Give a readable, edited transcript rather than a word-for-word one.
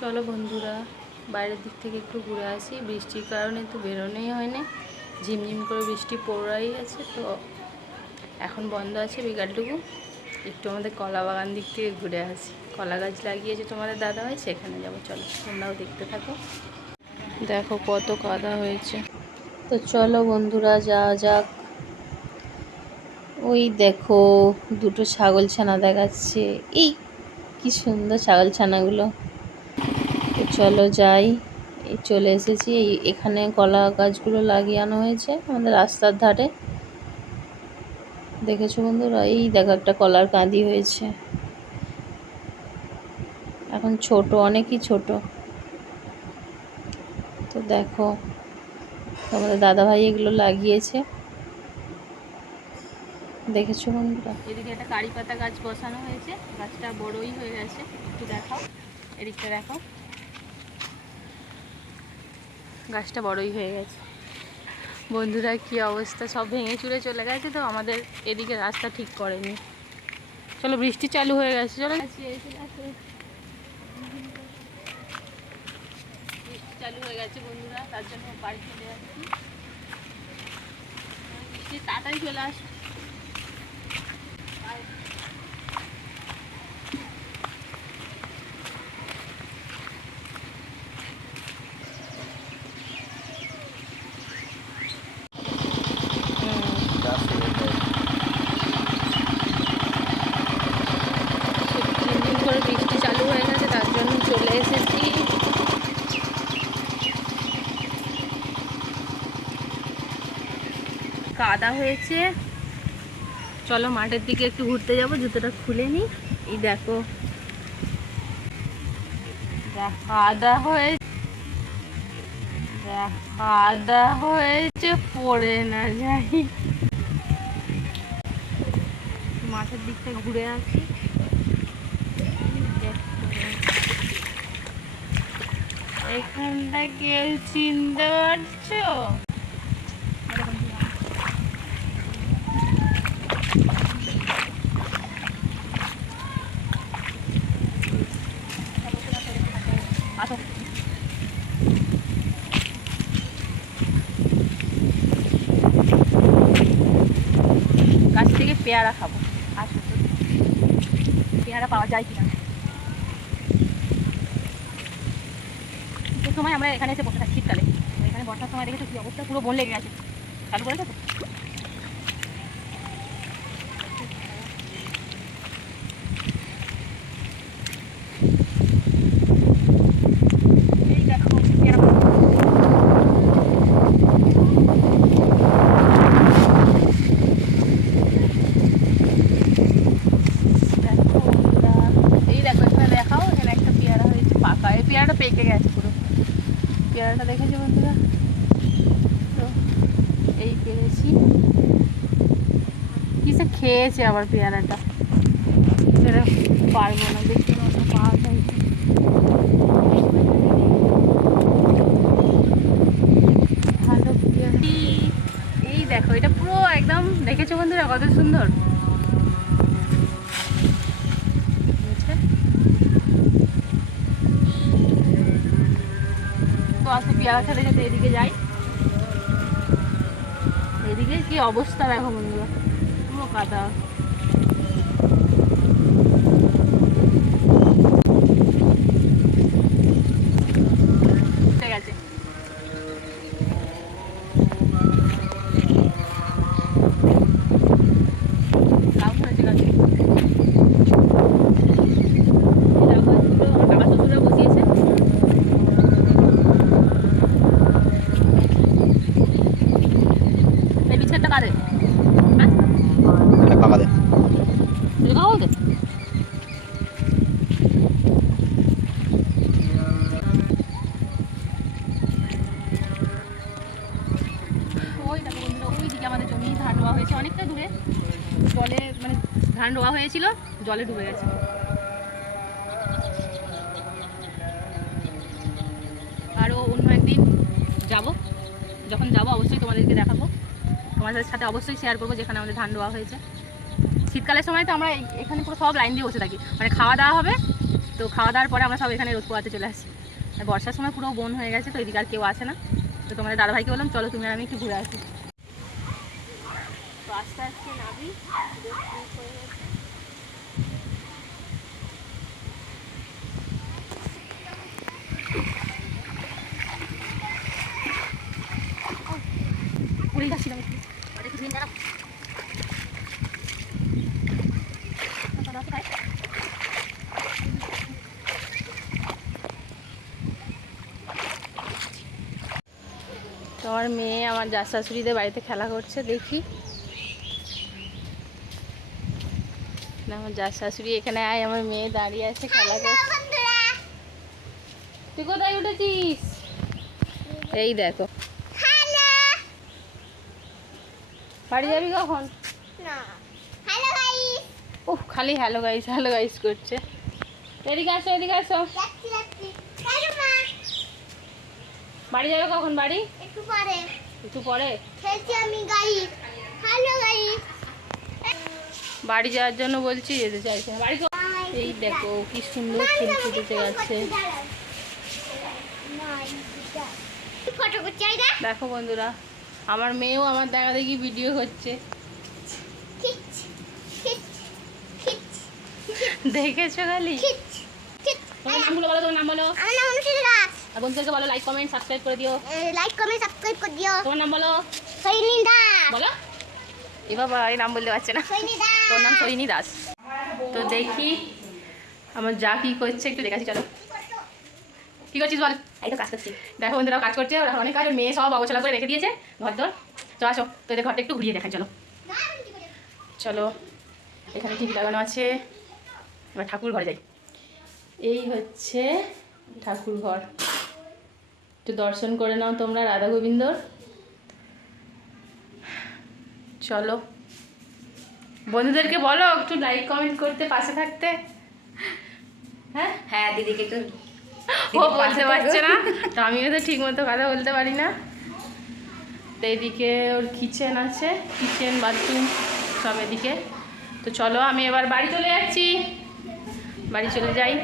চলো বন্ধুরা, বাইরের দিক থেকে একটু ঘুরে আসি। বৃষ্টির কারণে তো বেরোনোই হয়নি, ঝিমঝিম করে বৃষ্টি পড়াই আছে। তো এখন বন্ধ আছে বিকালটুকু, একটু আমাদের কলা বাগান দিক থেকে ঘুরে আসি। কলা গাছ লাগিয়েছে তোমাদের দাদা ভাই, সেখানে যাবো। চলো তোমরাও দেখতে থাকো। দেখো কত কাদা হয়েছে। তো চলো বন্ধুরা যাওয়া যাক। ওই দেখো দুটো ছাগল ছানা দেখাচ্ছে, এই কি সুন্দর ছাগল ছানাগুলো। তো চলো যাই। এই চলে এসেছি, এখানে কলা গাছগুলো লাগিয়ে আনা হয়েছে আমাদের রাস্তার ধারে। দেখেছো বন্ধুরা, এই দেখো একটা কলার কাঁদি হয়েছে, এখন ছোট, অনেকই ছোট। তো দেখো আমাদের দাদাভাই এগুলো লাগিয়েছে, দেখেছো বন্ধুরা। এদিকে একটা কারি পাতা গাছ বসানো হয়েছে, গাছটা বড়ই হয়ে গেছে। একটু দেখাও, এদিকটা দেখো, গাছটা বড়ই হয়ে গেছে। বন্ধুরা কি অবস্থা, সব ভেঙে চুরে চলে গেছে। তো আমাদের এদিকে রাস্তা ঠিক করেনি। চলো বৃষ্টি চালু হয়ে গেছে, চলো। বৃষ্টি চালু হয়ে গেছে বন্ধুরা, তার জন্য বাড়ি চলে যাচ্ছি। বৃষ্টি তাড়াতাড়ি চলে আস। করে বৃষ্টি চালু হয়ে গেছে, তার জন্য চলে এসেছি। কাদা হয়েছে, চলো মাঠের দিকে একটু ঘুরতে যাবো। জুতোটা খুলে নিই। এই দেখো কাদা হয়েছে, কাদা হয়েছে, পড়ে না যাই। মাঠের দিকটা ঘুরে আসি। এখানটা কেউ চিনতে পারছো? আসো, গাছ থেকে পেয়ারা খাবো। আসো, পেয়ারা পাওয়া যায় কিনা। এই সময় আমরা এখানে এসে বসে থাকি শীতকালে। এখানে বর্ষার সময় দেখেছো কি অবস্থা, পুরো বন লেগে গেছে। চালু করেছো তো? এই দেখো পেয়ারা, এই দেখো এখানে দেখাও, এখানে একটা পেয়ারা হয়েছে পাকা। এই পেয়ারাটা পেকে গেছে পুরো। পেয়ারাটা দেখেছি বন্ধুরা, তো এই পেরেছি। কিসে খেয়েছে আবার পেয়ারাটা, সেটা পারবো না, দেখতে অন্য পাওয়া যায়। ভালো পেয়ারা, এই দেখো এটা পুরো একদম, দেখেছো বন্ধুরা কত সুন্দর। তো আজকে পেয়ারা খেতে খেতে এদিকে যাই। এদিকে কি অবস্থা দেখো বন্ধুরা, পুরো কাদা। ঠিক আছে, লাউ ধরেছে গাছে। এই লাউ গাছগুলো আমার কাকা শ্বশুররা বসিয়েছে। এই বিছানাটা কাদের? হ্যাঁ, এটা কাকাদের। এটা কাকাদের। ওই দেখো বন্ধুরা, ওই দিকে আমাদের জমি ধান রোয়া হয়েছে অনেকটা দূরে। জলে মানে ধান রোয়া হয়েছিল, জলে ডুবে গেছে। আরও অন্য একদিন যাব, যখন যাব অবশ্যই তোমাদেরকে দেখাবো, তোমাদের সাথে অবশ্যই শেয়ার করবো যেখানে আমাদের ধান রোয়া হয়েছে। শীতকালের সময় তো আমরা এখানে পুরো সব লাইন দিয়ে বসে থাকি, মানে খাওয়া দাওয়া হবে, তো খাওয়া দাওয়ার পরে আমরা সব এখানে রোদ পোয়াতে চলে আসি। আর বর্ষার সময় পুরো বন হয়ে গেছে, তো এদিকে আর কেউ আসে না। তো তোমাদের দাদাভাইকে বললাম চলো তুমি আর আমি একটু ঘুরে আসি। তো আস্তে আস্তে নাবি, পুরী যাচ্ছিলাম একটু দিন দাঁড়াও। তো আমার মেয়ে আমার যা শাশুড়িদের বাড়িতে খেলা করছে, দেখি না আমার যা শাশুড়ি এখানে আয়, আমার মেয়ে দাঁড়িয়ে আছে খেলা করছে। তুই কোথায় উঠেছিস? এই দেখো। বাড়ি যাবি কখন? ওহ খালি হ্যালো গাইস করছে। এদিকে আসো এদিকে আসো। বাড়ি যাবে কখন? বাড়ি একটু পরে। বাড়ি যাওয়ার জন্য বলছি, যেতে চাইছে না। বাড়ি এই দেখো কি সুন্দর ফুল ফুটেছে গাছে। দেখো বন্ধুরা, আমার মেয়েও আমার দেখা দেখি ভিডিও করছে, দেখেছো খালি? তোমার নামগুলো বলো, তোমার নাম বলো। আমার নাম অনুষ্ঠিতা দাস। আর বন্ধুদেরকে বলো লাইক কমেন্ট সাবস্ক্রাইব করে দিও। তোমার নাম বলো। সৈনী দাস বলো। এ বাবা এই নাম বলতে পারছে না। তোর নাম সৈনী দাস। তো দেখি আমার যা কি করছে একটু দেখাচ্ছি, চলো। কি করছিস বল? এই তো কাজ করছি। দেখো বন্ধুরা কাজ করছে, ওরা অনেক কাজ। মেয়ে সব অগোছালা করে রেখে দিয়েছে ঘর দর। চলো আসো তোদের ঘরটা একটু ঘুরিয়ে দেখাই, চলো চলো। এখানে টিভি লাগানো আছে, এবার ঠাকুর ঘরে যাই। এই হচ্ছে ঠাকুর ঘর, একটু দর্শন করে নাও তোমরা রাধা গোবিন্দর। চলো বন্ধুদেরকে বলো একটু লাইক কমেন্ট করতে, পাশে থাকতে। হ্যাঁ হ্যাঁ দিদিকে তো ও বলতে পারছে না, তো আমিও তো ঠিক মতো কথা বলতে পারি না। তো এদিকে ওর কিচেন আছে, কিচেন বাথরুম সব এদিকে। তো চলো আমি এবার বাড়ি চলে যাচ্ছি, বাড়ি চলে যাই।